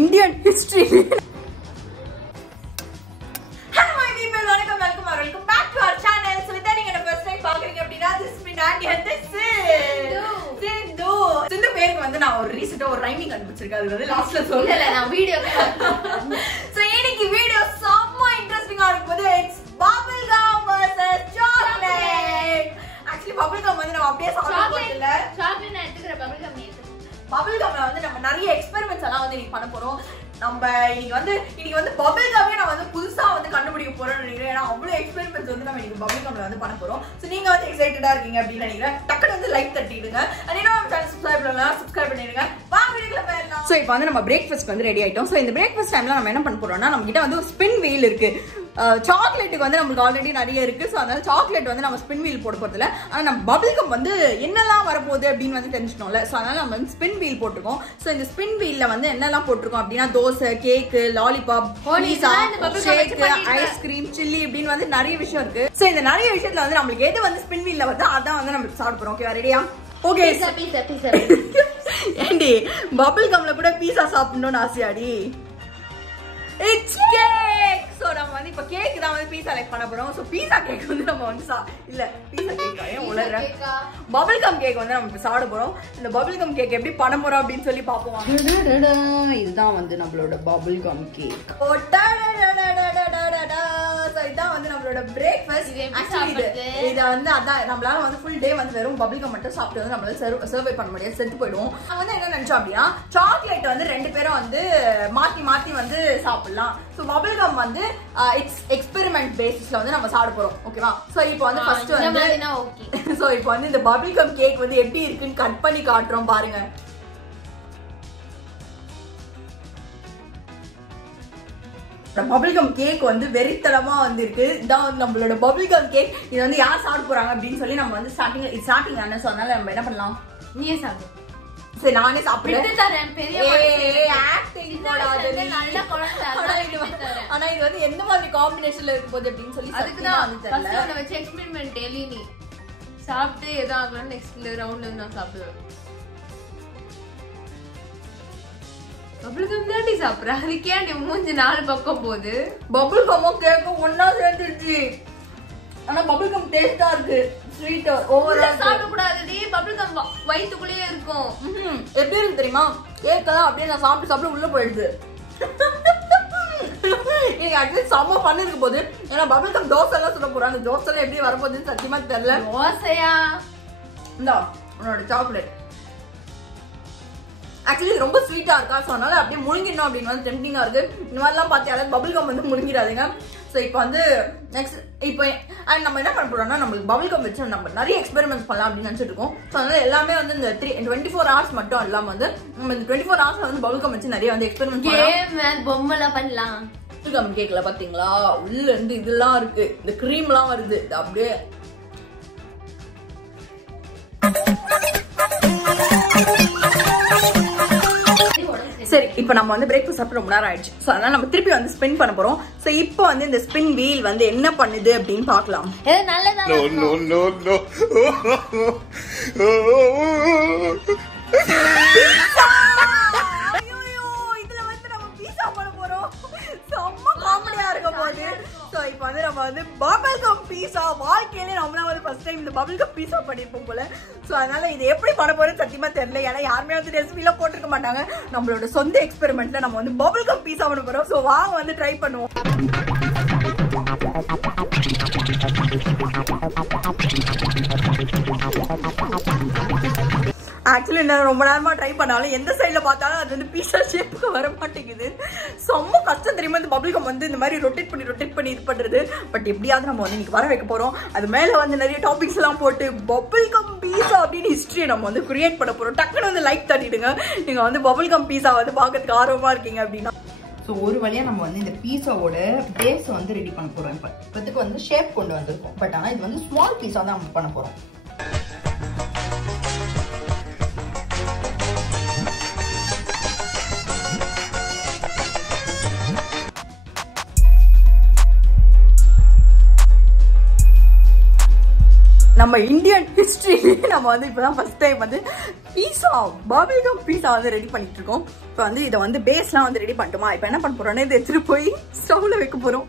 Indian history. நான் ஒரு ரீசெண்டா ஒரு ரைமிங் கண்டுபிடிச்சிருக்கேன். அது வந்து லாஸ்ட்ல சொல்லல, நான் வீடியோ. சோ இன்னைக்கு வீடியோ செம்ம இன்ட்ரஸ்டிங்கா இருக்கும்போது it's bubble gum vs chocolate. Actually bubble gum வந்து நம்ம அப்படியே சாப்பிட போறது இல்ல. சாக்லேட் நான் எடுத்துக்கற பபிள் கம் ஏத்து. பபிள் கம்ல வந்து நம்ம நிறைய எக்ஸ்பெரிமெண்ட்ஸ் எல்லாம் வந்து இன்னைக்கு பண்ண போறோம். நம்ம இன்னைக்கு வந்து பபிள் கம்மே நான் வந்து புதுசா வந்து கண்டுபிடிக்க போறேன்னு நினைக்கிறேன். ஏன்னா அவ்வளவு எக்ஸ்பெரிமெண்ட்ஸ் வந்து நம்ம இன்னைக்கு பபிள் கம்ல வந்து பண்ண போறோம். சோ நீங்க வந்து எக்ஸைட்டடா இருக்கீங்க அப்படின்னு நினைக்கிறேன். டக்குனு வந்து லைக் தட்டிடுங்க. அதே நம்ம சேனல் சப்ஸ்கிரைப் பண்ணலாம், சப்ஸ்கிரைப் பண்ணிடுங்க. வாங்க வீடியோக்குள்ள போயிடலாம். சோ இப்போ வந்து நம்ம பிரேக்ஃபாஸ்ட் வந்து ரெடி ஆயிட்டோம். சோ இந்த பிரேக்ஃபாஸ்ட் டைம்ல நம்ம என்ன பண்ண போறோம்னா நம்ம கிட்ட வந்து ஒரு ஸ்பின் வீல் இருக்கு. சாக்லேட்டுக்கு வந்து நமக்கு ஆல்ரெடி நிறைய இருக்கு. ஸோ அதனால சாக்லேட் வந்து நம்ம ஸ்பின் வீல் போட போறது இல்லை. ஆனால் நம்ம பபிள் கம் வந்து என்னெல்லாம் வரப்போகுது அப்படின்னு வந்து தெரிஞ்சுக்கணும்ல. ஸோ அதனால நம்ம வந்து ஸ்பின் வீல் போட்டிருக்கோம். ஸோ இந்த ஸ்பின் வீல்ல வந்து என்னெல்லாம் போட்டிருக்கோம் அப்படின்னா தோசை, கேக்கு, லாலிபாப், ஷேக்கு, ஐஸ்கிரீம், சில்லி இப்படின்னு வந்து நிறைய விஷயம் இருக்கு. ஸோ இந்த நிறைய விஷயத்துல வந்து நம்மளுக்கு எது வந்து ஸ்பின் வீல்ல வந்து அதான் வந்து நம்ம சாப்பிட போறோம். ஓகேவா, ரெடியா? ஓகே. ஏண்டி பபிள் கம்ல கூட பீஸா சாப்பிடணும்னு ஆசையாடி? It's cake. So நம்ம வந்து இப்ப கேக் தான் வந்து பீஸா லைக் பண்ண போறோம். சோ பீஸா கேக் வந்து நம்ம வந்து இல்ல பீஸா கேக்கா ஏன் உலற பபிள் கம் கேக் வந்து நம்ம இப்ப சாப்பிட போறோம். இந்த பபிள் கம் கேக் எப்படி பண்ண போறோம் அப்படின்னு சொல்லி பாப்போம். இதுதான் வந்து நம்மளோட பபிள் கம் கேக். இதான் வந்து நம்மளோட பிரேக்ஃபாஸ்ட். இத வந்து அதான் நம்மளால வந்து ஃபுல் டே வந்து வெறும் பபிள் கம் மட்டும் சாப்பிட்டு வந்து நம்மளால சர்வை பண்ண முடியாது, செத்து போயிடுவோம். நான் வந்து என்ன நினைச்சோம் அப்படின்னா சாக்லேட் வந்து ரெண்டு பேரும் வந்து மாத்தி மாத்தி வந்து சாப்பிடலாம். சோ பபிள் கம் வந்து இட்ஸ் எக்ஸ்பெரிமெண்ட் பேசிஸ்ல வந்து நம்ம சாப்பிட போறோம். ஓகேவா? சோ இப்போ வந்து ஃபர்ஸ்ட் வந்து சோ இப்போ வந்து இந்த பபிள் கம் கேக் வந்து எப்படி இருக்குன்னு கட் பண்ணி காட்டுறோம் பாருங்க. பபிள் கம் கேக் வந்து வெறித்தனமா வந்து இருக்கு. இதான் வந்து நம்மளோட பபிள் கம் கேக். இது வந்து யார் சாப்பிட போறாங்க அப்படின்னு சொல்லி நம்ம வந்து ஸ்டார்டிங் தானே. சோ அதனால நம்ம என்ன பண்ணலாம், நீயே சாப்பிடு. சரி நானே சாப்பிடுறேன். ஆனா இது வந்து எந்த மாதிரி காம்பினேஷன்ல இருக்கும் போது அப்படின்னு சொல்லி அதுக்குதான் வச்சு எக்ஸ்பெரிமெண்ட் டெய்லி நீ சாப்பிட்டு ஏதோ ஆகலாம். நெக்ஸ்ட் ரவுண்ட்ல நான் சாப்பிடுவேன். பபிள் கம் தாண்டி சாப்பிடுற, அதுக்கே நீ மூஞ்சி நாலு பக்கம் போகுது. பபிள் கம்மும் கேக்கும் ஒன்னா சேர்ந்துருச்சு. ஆனா பபிள் கம் டேஸ்டா இருக்கு. ஸ்வீட் ஓவரா சாப்பிட கூடாதுடி. பபிள் கம் வயித்துக்குள்ளேயே இருக்கும். எப்படி இருக்கு தெரியுமா? கேக்கெல்லாம் அப்படியே நான் சாப்பிட்டு உள்ள போயிடுது. எனக்கு ஆக்சுவலி செம்ம பண்ணி இருக்கு போது. ஏன்னா பபிள் கம் தோசை எல்லாம் சொல்ல போறேன். அந்த தோசை எல்லாம் எப்படி வரப்போகுதுன்னு சத்தியமா தெரியல. தோசையா இந்தா உன்னோட சாக்லேட். ஆக்சுவலி ரொம்ப ஸ்வீட்டா இருக்கா. ஸோ அதனால அப்படியே முழுங்கிடணும் அப்படின்னு வந்து டெம்டிங்கா இருக்கு. இந்த மாதிரிலாம் பார்த்து பபிள் கம் வந்து முழுங்கிடாதீங்க. ஸோ இப்போ வந்து நெக்ஸ்ட் இப்போ நம்ம என்ன பண்ண போறோம்னா நம்மளுக்கு பபிள் கம் வச்சு நம்ம நிறைய எக்ஸ்பெரிமெண்ட்ஸ் பண்ணலாம் அப்படின்னு நினைச்சிட்டு இருக்கோம். ஸோ அதனால எல்லாமே வந்து இந்த 24 hours மட்டும் இல்லாம வந்து நம்ம இந்த 24 hours வந்து பபிள் கம் வச்சு நிறைய வந்து எக்ஸ்பெரிமெண்ட் பண்ணலாம். பொம்மைலாம் பண்ணலாம். பபிள் கம் கேக்ல பாத்தீங்களா உள்ள இருந்து இதெல்லாம் இருக்கு, இந்த கிரீம் எல்லாம் வருது. இது அப்படியே சரி. இப்போ நம்ம வந்து பிரேக்ஃபாஸ்ட் சாப்பிட்டு ரொம்ப நேரம் ஆயிடுச்சு. ஸோ அதனால நம்ம திருப்பி வந்து ஸ்பின் பண்ண போறோம். ஸோ இப்போ வந்து இந்த ஸ்பின் வீல் வந்து என்ன பண்ணுது அப்படின்னு பார்க்கலாம். இதுல வந்து நம்ம பீஸா பண்ண போறோம். செம்ம காமெடியா இருக்க போகுது. ஸோ இப்போ வந்து நம்ம வந்து பபிள் கம் பீஸா வாழ்க்கையிலே நம்மளாம் வந்து ஃபர்ஸ்ட் டைம் இந்த பபிள் கம் பீஸா பண்ணிருப்போம் போல. ஸோ அதனால இது எப்படி பண்ண போறேன்னு சத்தியமா தெரியல. ஏன்னா யாருமே வந்து ரெசிபிலாம் போட்டிருக்க மாட்டாங்க. நம்மளோட சொந்த எக்ஸ்பெரிமெண்ட்ல நம்ம வந்து பபிள் கம் பீஸா பண்ண போறோம். ஸோ வாங்க வந்து ட்ரை பண்ணுவோம். ஆக்சுவலி நான் ரொம்ப நேரமா ட்ரை பண்ணாலும் எந்த சைட்ல பார்த்தாலும் அது வந்து பீஸா ஷேப்புக்கு வர மாட்டேங்குது. ரொம்ப கஷ்டம் தெரியுமா இந்த பபிள் கம் வந்து இந்த மாதிரி ரொட்டேட் பண்ணி இது பண்றது. பட் எப்படியாவது நம்ம வந்து இன்னைக்கு வர வைக்க போறோம். அது மேல வந்து நிறைய டாபிக்ஸ் எல்லாம் போட்டு பபிள் கம் பீஸா அப்படின்னு ஹிஸ்டரியை நம்ம வந்து கிரியேட் பண்ண போறோம். டக்குன்னு வந்து லைக் தட்டிடுங்க நீங்க வந்து பபிள் கம் பீஸா வந்து பார்க்கறதுக்கு ஆர்வமா இருக்கீங்க அப்படின்னா. ஸோ ஒரு வழியா நம்ம வந்து இந்த பீஸாவோட பேஸ் வந்து ரெடி பண்ண போறோம். இப்போதுக்கு வந்து ஷேப் கொண்டு வந்திருக்கோம். பட் ஆனால் இது வந்து ஸ்மால் பீஸா தான் நம்ம பண்ண போறோம். நம்ம இந்தியன் ஹிஸ்டரியிலே நம்ம வந்து இப்பதான் ஃபர்ஸ்ட் டைம் வந்து பீஸா பபிள்கம் பீஸா வந்து ரெடி பண்ணிட்டு இருக்கோம். இப்போ வந்து இதை வந்து பேஸ்லாம் வந்து ரெடி பண்ணிட்டோமா, இப்போ என்ன பண்ண போறோம்னா இதை எடுத்துட்டு போய் ஸ்டவ்ல வைக்க போறோம்.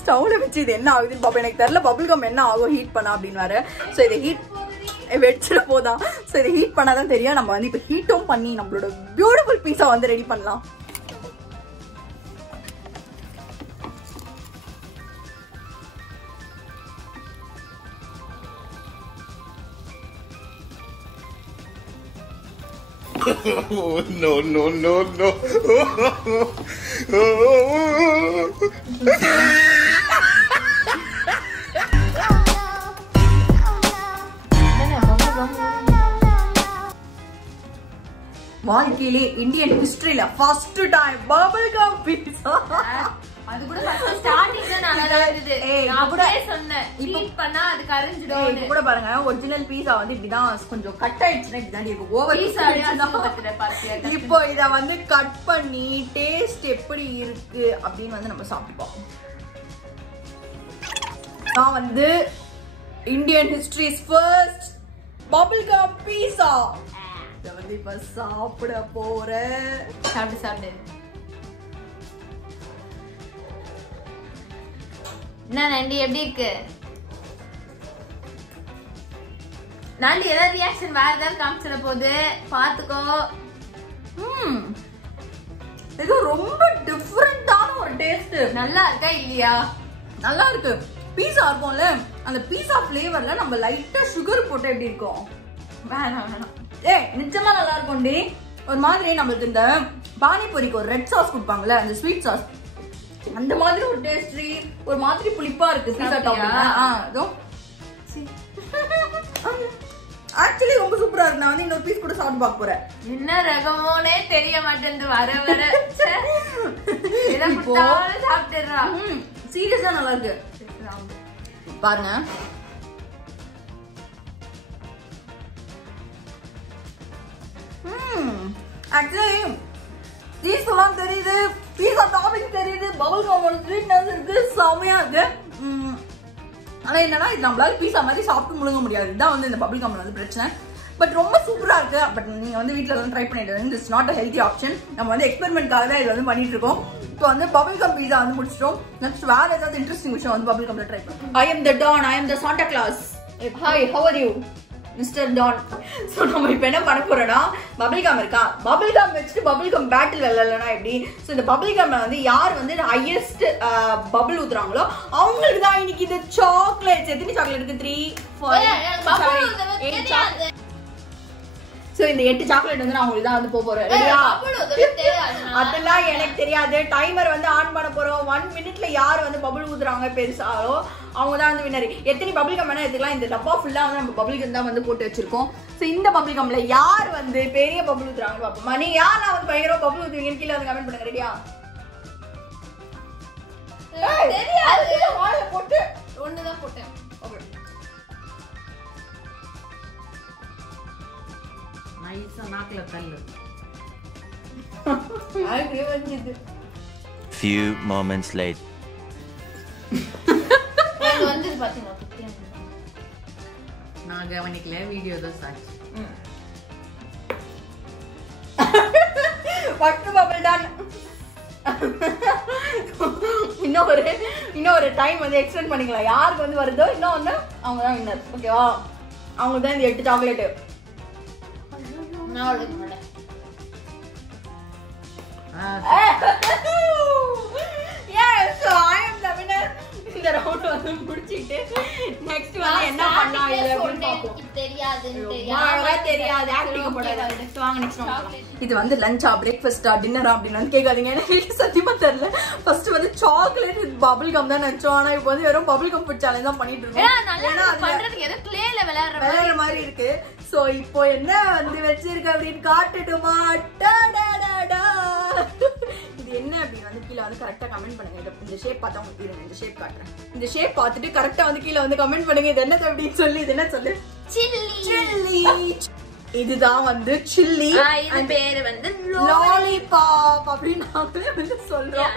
ஸ்டவ்ல வச்சு இது என்ன ஆகுதுன்னு பாப்போம். எனக்கு தெரியல பபிள்கம் என்ன ஆகும் ஹீட் பண்ணா அப்படின்னு வேற. ஸோ இதை ஹீட் வெடிச்சிட போதான். ஸோ இதை ஹீட் பண்ணாதான் தெரியும். நம்ம வந்து இப்போ ஹீட்டும் பண்ணி நம்மளோட பியூட்டிஃபுல் பீஸா வந்து ரெடி பண்ணலாம். Oh, no, no, no, no. வாழ்க்கையிலே இந்தியன் ஹிஸ்டரியில ஃபர்ஸ்ட் டைம் பபிள்கம் பீஸா. அது கூட ஸ்டார்டிங்ல நல்லா இருந்தது. நான் கூட சொன்னேன் ஹீட் பண்ணா அது கரஞ்சிடும். இது கூட பாருங்க ஒரிஜினல் பீஸா வந்து இப்படிதான் கொஞ்சம் கட் ஆயிடுச்சுன்னா இப்படிதான் இருக்கும். ஓவர் பீஸா பாத்தியா. இப்போ இத வந்து கட் பண்ணி டேஸ்ட் எப்படி இருக்கு அப்படின்னு வந்து நம்ம சாப்பிடுவோம். நான் வந்து இந்தியன் ஹிஸ்டரிஸ் ஃபர்ஸ்ட் பபிள்கம் பீஸா இத வந்து இப்ப சாப்பிட போறேன். சாப்பிடு. என்ன நண்டி எப்படி இருக்கு? நண்டி ஏதாவது ரியாக்ஷன் வேற ஏதாவது காமிச்சிட போகுது பாத்துக்கோ. இது ரொம்ப டிஃபரெண்டான ஒரு டேஸ்ட். நல்லா இருக்கா இல்லையா? நல்லா இருக்கு. பீஸா இருக்கும்ல அந்த பீஸா ஃபிளேவர்ல நம்ம லைட்டா சுகர் போட்டு எப்படி இருக்கும். வேணாம் நிச்சயமா நல்லா இருக்கும் டி. ஒரு மாதிரி நம்மளுக்கு இந்த பானிபூரிக்கு ஒரு ரெட் சாஸ் கொடுப்பாங்கல்ல அந்த ஸ்வீட் சாஸ் அந்த மாதிரி ஒரு டேஸ்டி ஒரு மாதிரி புளிப்பா இருக்கு பீஸா டாப்பிங். ஆக்சுவலி ரொம்ப சூப்பரா இருக்கு. நான் வந்து இன்னொரு பீஸ் கூட சாப்பிட்டு பார்க்க போறேன். என்ன ரகமோனே தெரிய மாட்டேங்குது வர சாப்பிட்டுறா. சீரியஸா நல்லா இருக்கு பாருங்க. ஆக்சுவலி சீஸ் எல்லாம் தெரியுது, பீஸா டாப்பிங் தெரியுது, பபிள்கமோட ஸ்வீட்னஸ் இருக்கு, செமையா இருக்கு. ஆனா என்னன்னா இது நம்மளால பீஸா மாதிரி சாப்பிட்டு முழுங்க முடியாது. இதுதான் வந்து இந்த பபிள்கம் வந்து பிரச்சனை. பட் ரொம்ப சூப்பரா இருக்கு. பட் நீங்க வந்து வீட்டுல எல்லாம் ட்ரை பண்ணிட்டு it's not a healthy option. நம்ம வந்து எக்ஸ்பெரிமெண்ட்காக தான் இது வந்து பண்ணிட்டு இருக்கோம். இப்போ வந்து பபிள்கம் பீஸா வந்து முடிச்சிட்டோம். நெக்ஸ்ட் வேற ஏதாவது இன்ட்ரெஸ்டிங் விஷயம் வந்து பபிள்கம்ல ட்ரை பண்ணுவோம். I am the Don, I am the Santa Claus. Hi, how are you? Mister Don. So நம்ம இப்போ என்ன பண்ண போறோம்னா பபிள்கம் இருக்கா, பபிள்கம் வச்சுட்டு பபிள்கம் பேட்டில் விளையாடலன்னா எப்படி. ஸோ இந்த பபிள்கம்ல வந்து யார் வந்து ஹையஸ்ட் பபிள் ஊத்துறாங்களோ அவங்களுக்கு தான் இன்னைக்கு இந்த சாக்லேட்ஸ். எத்தனை சாக்லேட் இருக்கு? 3 4 சோ இந்த 8 சாக்லேட் வந்து நான் உங்களுக்கு தான் வந்து போறேன். ரெடியா? அதெல்லாம் எனக்கு தெரியாது. டைமர் வந்து ஆன் பண்ண போறோம். 1 மினிட்ல யார் வந்து பபிள் ஊத்துறாங்க பெருசாலோ அவங்க தான் வந்து வின்னர். எத்தனை பபிள் கம் வேணா எடுத்துக்கலாம். இந்த டப்பா ஃபுல்லா வந்து நம்ம பபிள் கம் தான் வந்து போட்டு வச்சிருக்கோம். சோ இந்த பபிள் கம்ல யார் வந்து பெரிய பபிள் ஊத்துறாங்கன்னு பாப்போம். நீ யார் வந்து பயங்கர பபிள் ஊத்துவீங்கன்னு கீழ வந்து கமெண்ட் பண்ணுங்க. ரெடியா? தெரியாது. வாயில போட்டு ஒண்ணு தான் போட்டேன். ஓகே. நைஸா நாக்குல கல்லு. ஆயிரே வந்துது. Few moments later. அது வந்து பாத்தீங்களா குட்டியா? நான் கவனிக்கல, வீடியோ தான் சாட்சி. First bubble done. இன்னொரு டைம் வந்து எக்ஸ்டெண்ட் பண்ணிக்கலாம். யாருக்கு வந்து வருதோ இன்னும் வந்து அவங்க தான் வின்னர். ஓகேவா? அவங்க தான் இந்த 8 சாக்லேட். நான் எடுக்க மாட்டேன். Yes, so I am the winner. இந்த ரவுண்ட் வந்து முடிச்சிட்டு நெக்ஸ்ட் வந்து என்ன பண்ணா இது அப்படினு பாப்போம். தெரியாது ஆக்டிங் போடாத. சோ வாங்க நெக்ஸ்ட் ரவுண்ட். இது வந்து லஞ்சா பிரேக்ஃபாஸ்டா டின்னரா அப்படினு வந்து கேட்காதீங்க. எனக்கு சத்தியமா தெரியல. ஃபர்ஸ்ட் வந்து சாக்லேட் வித் பபிள் கம் தான் நினைச்சோம். ஆனா இப்போ வந்து வெறும் பபிள் கம் ஃபுட் சேலஞ்ச் தான் பண்ணிட்டு இருக்கோம். ஏன்னா அது பண்றதுக்கு ஏதோ க்ளேல விளையாடுற மாதிரி இருக்கு. சோ இப்போ என்ன வந்து வெச்சிருக்க அப்படினு காட்டட்டுமா? டடடடா. இது என்ன அப்படினு வந்து கீழ வந்து கரெக்ட்டா கமெண்ட் பண்ணுங்க. இந்த ஷேப் பார்த்தா உங்களுக்கு தெரியும். இந்த ஷேப் காட்றேன். இந்த ஷேப் பார்த்துட்டு கரெக்ட்டா வந்து கீழ வந்து கமெண்ட் பண்ணுங்க. இது என்னது அப்படினு சொல்லி. இது என்ன சொல்லு? சில்லி. சில்லி. இதுதான் வந்து சில்லி. இது பேரு வந்து லாலிபாப் அப்படின்னு நாங்களே வந்து சொல்றோம்.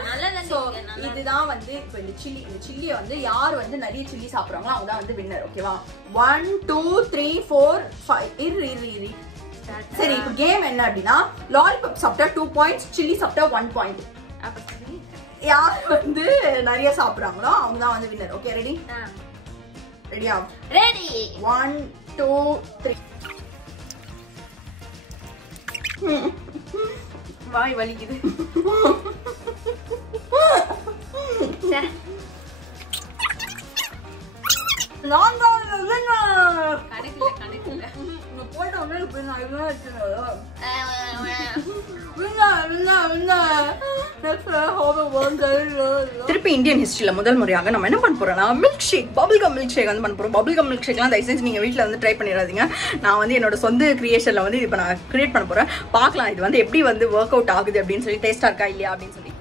இதுதான் வந்து இப்ப இந்த சில்லிய வந்து யார் வந்து நிறைய சில்லி சாப்பிடுறாங்களோ அவங்க தான் வந்து வின்னர். ஓகேவா? 1 2 3 4 5 இரு. சரி, இப்ப கேம் என்ன அப்படின்னா லாலிபாப் சாப்பிட்டா 2 பாயிண்ட்ஸ், சில்லி சாப்பிட்டா 1 பாயிண்ட். யார் வந்து நிறைய சாப்பிடுறாங்களோ அவங்க தான் வந்து வின்னர். Okay, ready? ரெடியா? ரெடி. 1 2 3. வாய் வலிக்குது. நான் தான் கணக்கில்ல போட்ட உடனே திருப்பி இந்தியன் ஹிஸ்டரியில முதல் முறையாக நம்ம என்ன பண்ண போறோம்னா milk shake, bubblegum milk shake வந்து பண்ண போறோம். பபிள்கம் மில்க் ஷேக்லாம் தயவு செஞ்சு நீங்க வீட்டுல வந்து ட்ரை பண்ணிடாதீங்க. நான் வந்து என்னோட சொந்த கிரியேஷன்ல வந்து இப்போ நான் கிரியேட் பண்ண போறேன். பார்க்கலாம் இது வந்து எப்படி வந்து ஒர்க் அவுட் ஆகுது அப்படின்னு சொல்லி, டேஸ்டா இருக்கா இல்லையா அப்படின்னு சொல்லி.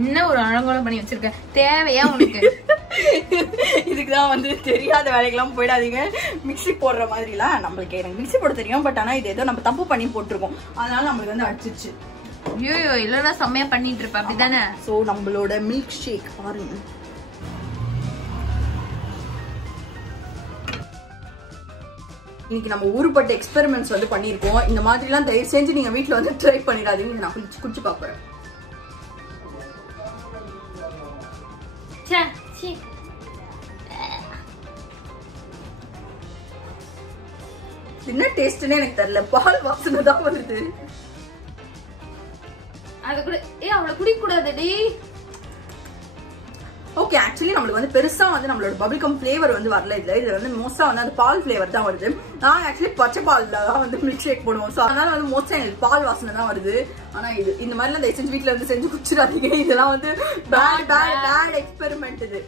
என்ன ஒரு அழகோலம் பண்ணி வச்சிருக்க, தேவையா உனக்கு? இதுக்குதான் வந்து தெரியாத வேலைக்கெல்லாம் போயிடாதீங்க. மிக்ஸி போடுற மாதிரிலாம் நம்மளுக்கு எனக்கு மிக்ஸி போட தெரியும், பட் ஆனா இது ஏதோ நம்ம தப்பு பண்ணி போட்டிருக்கோம், அதனால நம்மளுக்கு வந்து அடிச்சிச்சு. ஐயோ, இல்லைன்னா செம்மையா பண்ணிட்டு இருப்ப, அப்படிதானே? ஸோ நம்மளோட மில்க் ஷேக் பாருங்க. இன்னைக்கு நம்ம ஊருப்பட்ட எக்ஸ்பெரிமெண்ட்ஸ் வந்து பண்ணியிருக்கோம். இந்த மாதிரிலாம் தயவு செஞ்சு நீங்க வீட்டுல வந்து ட்ரை பண்ணிடாதீங்க. நான் குடிச்சு பார்ப்பேன். என்ன டேஸ்ட்னே எனக்கு தெரியல, பால் வாசனை தான் வருது. அது கூட அவளை குடிக்க கூடாதுடி. ஓகே, ஆக்சுவலி நம்மளுக்கு வந்து பெருசா வந்து நம்மளோட பபிள்கம் ஃபிளேவர் வந்து வரல. இதுல வந்து மோஸ்டா வந்து அந்த பால் ஃபிளேவர் தான் வருது. நான் ஆக்சுவலி பச்சை பால்ல தான் வந்து மில்க் ஷேக் போடுவோம். ஸோ அதனால வந்து மோஸ்டா எனக்கு பால் வாசனை தான் வருது. ஆனா இது இந்த மாதிரிலாம் தயவு செஞ்சு வீட்டுல வந்து செஞ்சு குடிச்சிடாதீங்க. இதெல்லாம் வந்து பேட் எக்ஸ்பெரிமெண்ட் இது.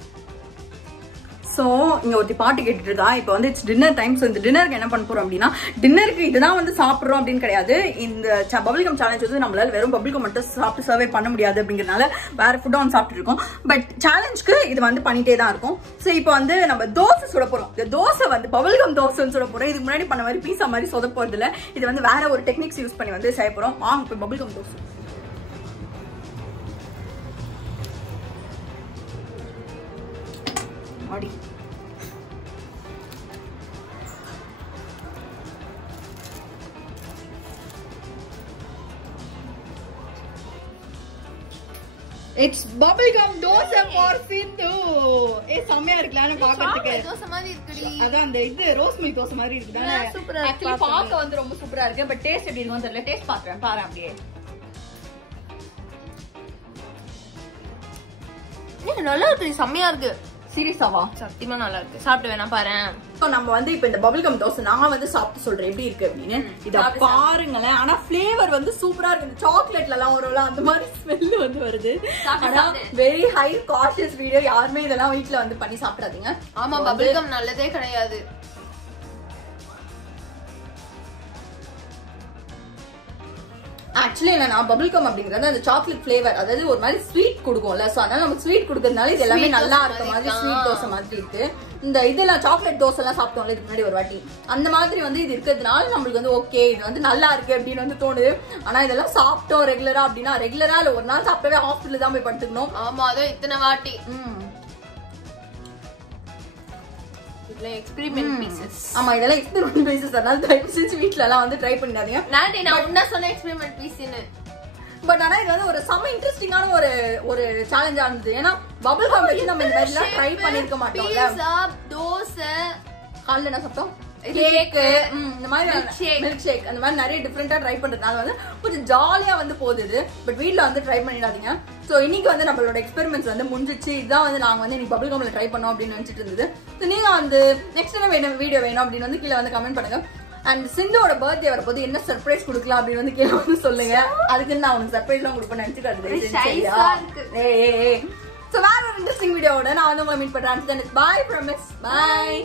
ஸோ இங்க ஒரு பாட்டு கேட்டுட்டு இருக்கா. இப்போ வந்து இட்ஸ் டின்னர் டைம். ஸோ இந்த டின்னருக்கு என்ன பண்ண போறோம் அப்படின்னா, டின்னருக்கு இதுதான் வந்து சாப்பிட்றோம் அப்படின்னு கிடையாது. இந்த பபிள்கம் சேலஞ்ச் வந்து நம்மளால வெறும் பபிள்கம் மட்டும் சாப்பிட்டு சர்வே பண்ண முடியாது அப்படிங்கிறதுனால வேற ஃபுட்டும் வந்து சாப்பிட்டு இருக்கோம். பட் சேலஞ்சுக்கு இது வந்து பண்ணிட்டே தான் இருக்கும். ஸோ இப்போ வந்து நம்ம தோசை சுட போறோம். இந்த தோசை வந்து பபிள்கம் தோசைன்னு சுட போறோம். இதுக்கு முன்னாடி பண்ண மாதிரி பீஸா மாதிரி சொத போறது இல்லை. இது வந்து வேற ஒரு டெக்னிக்ஸ் யூஸ் பண்ணி வந்து செய்ய போறோம். வாங்க இப்போ பபிள்கம் தோசை. மாடி It's bubblegum dosa for Sindhu. செமையா இருக்குல பாக்கிறதுக்கு. தோசை மாதிரி இருக்குடி. அதான் அந்த இது ரோஸ் மில்க் தோசை மாதிரி இருக்குதானே. ஆக்சுவலி பாக்க வந்து ரொம்ப சூப்பரா இருக்கு. பட் டேஸ்ட் எப்படி இருக்கும்னு தெரியல. டேஸ்ட் பாக்குறேன், பாரு அப்படியே. நல்லா இருக்கு, செம்மையா இருக்கு. சீரியஸாவா? சத்தியமா நல்லா இருக்கு. சாப்பிட்டு வேணா பாரு. நம்ம வந்து இப்ப இந்த பபிள்கம் தோசை நான் வந்து சாப்பிட்டு சொல்றேன் எப்படி இருக்கு அப்படின்னு. இத பாருங்களேன். ஆனா ஃபிளேவர் வந்து சூப்பரா இருக்கு. இந்த சாக்லேட்ல எல்லாம் வரும்ல அந்த மாதிரி ஸ்மெல் வந்து வருது. ஆனா வெரி ஹை காஷியஸ் வீடியோ. யாருமே இதெல்லாம் வீட்ல வந்து பண்ணி சாப்பிடாதீங்க. ஆமா, பபிள்கம் நல்லதே கிடையாது. ஆக்சுவலி என்னன்னா பபிள்கம் அப்படிங்கிறது அந்த சாக்லேட் ஃபிளேவர், அதாவது ஒரு மாதிரி ஸ்வீட் கொடுக்கும்ல. சோ அதனால நமக்கு ஸ்வீட் கொடுக்கறதுனால இது எல்லாமே நல்லா இருக்க மாதிரி ஸ்வீட் தோசை மாதிரி இருக்கு. இந்த இதெல்லாம் சாக்லேட் தோசை எல்லாம் சாப்பிட்டோம்ல இதுக்கு முன்னாடி ஒரு வாட்டி, அந்த மாதிரி வந்து இது இருக்கிறதுனால நம்மளுக்கு வந்து ஓகே இது வந்து நல்லா இருக்கு அப்படின்னு வந்து தோணுது. ஆனா இதெல்லாம் சாப்பிட்டோம் ரெகுலரா அப்படின்னா, ரெகுலரா இல்ல ஒரு நாள் சாப்பிட்டவே ஹாஸ்பிட்டல் தான் போய் படுத்துக்கணும். ஆமா, அதான் இத்தனை வாட்டி. Experiment pieces. ஆமா, இதெல்லாம் எக்ஸ்பெரிமெண்ட் பீசஸ். அதனால தயவு செஞ்சு வீட்ல எல்லாம் வந்து ட்ரை பண்ணிடாதீங்க. நான் உன்ன சொன்ன எக்ஸ்பெரிமெண்ட் பீஸ்னு. பட் ஆனா இது வந்து ஒரு செம இன்ட்ரெஸ்டிங்கான ஒரு சேலஞ்சா இருந்தது. ஏன்னா பபிள்கம் வச்சு நம்ம இந்த மாதிரி எல்லாம் ட்ரை பண்ணிருக்க மாட்டோம்ல. பீஸா, தோசை, காலைல என்ன சாப்பிட்டோம், கேக், இந்த மாதிரி மில்க் ஷேக், அந்த மாதிரி நிறைய டிஃபரெண்டா ட்ரை பண்றதுனால வந்து கொஞ்சம் ஜாலியா வந்து போகுது. பட் வீட்ல வந்து ட்ரை பண்ணிடாதீங்க. சோ இன்னைக்கு வந்து நம்மளோட எக்ஸ்பெரிமெண்ட்ஸ் வந்து முடிஞ்சிச்சு. இதுதான் வந்து நாங்க வந்து இன்னைக்கு பபிள்கம்ல ட்ரை பண்ணோம் அப்படின்னு நினைச்சிட்டு இருந்தது. ஸோ நீங்க வந்து நெக்ஸ்ட் என்ன வீடியோ வேணும் அப்படின்னு வந்து கீழே வந்து கமெண்ட் பண்ணுங்க. அண்ட் சிந்துவோட பர்த்டே வரப்போது என்ன சர்ப்ரைஸ் கொடுக்கலாம் அப்படின்னு வந்து கீழே வந்து சொல்லுங்க. அதுக்கு நான் உனக்கு சர்ப்ரைஸ் எல்லாம் கொடுப்பேன் நினைச்சுக்காது. ஸோ வேற ஒரு இன்ட்ரெஸ்டிங் வீடியோட நான் வந்து உங்களை மீட் பண்றேன். Bye from miss. பாய்.